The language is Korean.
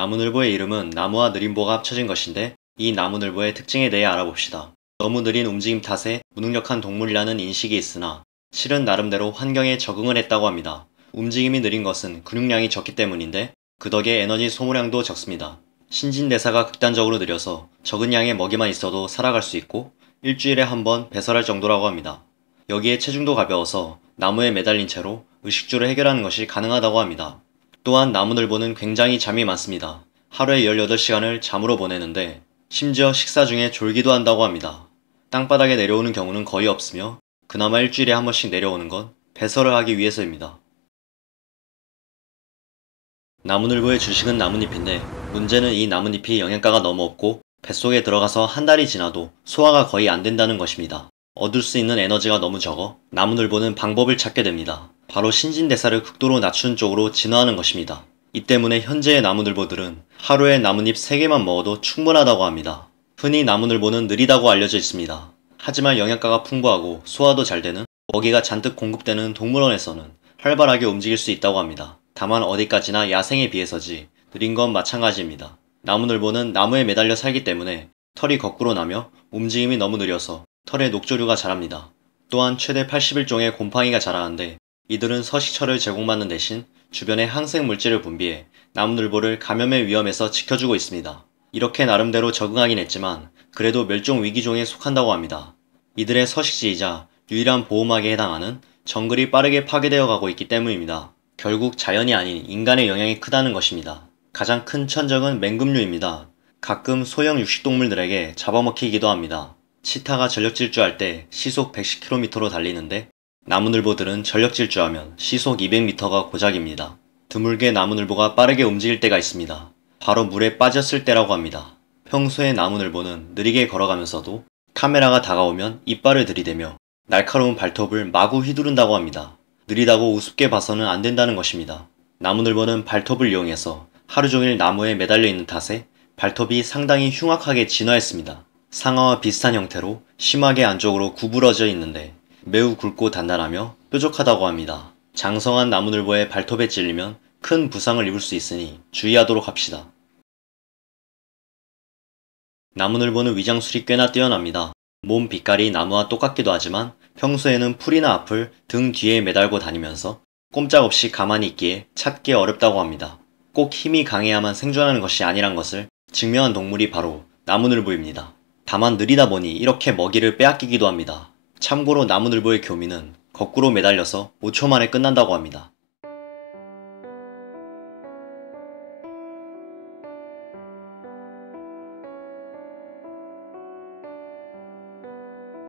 나무늘보의 이름은 나무와 느림보가 합쳐진 것인데 이 나무늘보의 특징에 대해 알아봅시다. 너무 느린 움직임 탓에 무능력한 동물이라는 인식이 있으나 실은 나름대로 환경에 적응을 했다고 합니다. 움직임이 느린 것은 근육량이 적기 때문인데 그 덕에 에너지 소모량도 적습니다. 신진대사가 극단적으로 느려서 적은 양의 먹이만 있어도 살아갈 수 있고 일주일에 한 번 배설할 정도라고 합니다. 여기에 체중도 가벼워서 나무에 매달린 채로 의식주를 해결하는 것이 가능하다고 합니다. 또한 나무늘보는 굉장히 잠이 많습니다. 하루에 18시간을 잠으로 보내는데 심지어 식사 중에 졸기도 한다고 합니다. 땅바닥에 내려오는 경우는 거의 없으며 그나마 일주일에 한 번씩 내려오는 건 배설을 하기 위해서입니다. 나무늘보의 주식은 나뭇잎인데 문제는 이 나뭇잎이 영양가가 너무 없고 뱃속에 들어가서 한 달이 지나도 소화가 거의 안 된다는 것입니다. 얻을 수 있는 에너지가 너무 적어 나무늘보는 방법을 찾게 됩니다. 바로 신진대사를 극도로 낮추는 쪽으로 진화하는 것입니다. 이 때문에 현재의 나무늘보들은 하루에 나뭇잎 3개만 먹어도 충분하다고 합니다. 흔히 나무늘보는 느리다고 알려져 있습니다. 하지만 영양가가 풍부하고 소화도 잘 되는 먹이가 잔뜩 공급되는 동물원에서는 활발하게 움직일 수 있다고 합니다. 다만 어디까지나 야생에 비해서지 느린 건 마찬가지입니다. 나무늘보는 나무에 매달려 살기 때문에 털이 거꾸로 나며 움직임이 너무 느려서 털에 녹조류가 자랍니다. 또한 최대 81종의 곰팡이가 자라는데 이들은 서식처를 제공받는 대신 주변에 항생 물질을 분비해 나무늘보를 감염의 위험에서 지켜주고 있습니다. 이렇게 나름대로 적응하긴 했지만 그래도 멸종 위기종에 속한다고 합니다. 이들의 서식지이자 유일한 보호막에 해당하는 정글이 빠르게 파괴되어 가고 있기 때문입니다. 결국 자연이 아닌 인간의 영향이 크다는 것입니다. 가장 큰 천적은 맹금류입니다. 가끔 소형 육식동물들에게 잡아먹히기도 합니다. 치타가 전력 질주할 때 시속 110km로 달리는데 나무늘보들은 전력 질주하면 시속 200m가 고작입니다. 드물게 나무늘보가 빠르게 움직일 때가 있습니다. 바로 물에 빠졌을 때라고 합니다. 평소에 나무늘보는 느리게 걸어가면서도 카메라가 다가오면 이빨을 들이대며 날카로운 발톱을 마구 휘두른다고 합니다. 느리다고 우습게 봐서는 안 된다는 것입니다. 나무늘보는 발톱을 이용해서 하루 종일 나무에 매달려 있는 탓에 발톱이 상당히 흉악하게 진화했습니다. 상아와 비슷한 형태로 심하게 안쪽으로 구부러져 있는데 매우 굵고 단단하며 뾰족하다고 합니다. 장성한 나무늘보의 발톱에 찔리면 큰 부상을 입을 수 있으니 주의하도록 합시다. 나무늘보는 위장술이 꽤나 뛰어납니다. 몸 빛깔이 나무와 똑같기도 하지만 평소에는 풀이나 앞을 등 뒤에 매달고 다니면서 꼼짝없이 가만히 있기에 찾기 어렵다고 합니다. 꼭 힘이 강해야만 생존하는 것이 아니란 것을 증명한 동물이 바로 나무늘보입니다. 다만 느리다 보니 이렇게 먹이를 빼앗기기도 합니다. 참고로 나무늘보의 교미는 거꾸로 매달려서 5초 만에 끝난다고 합니다.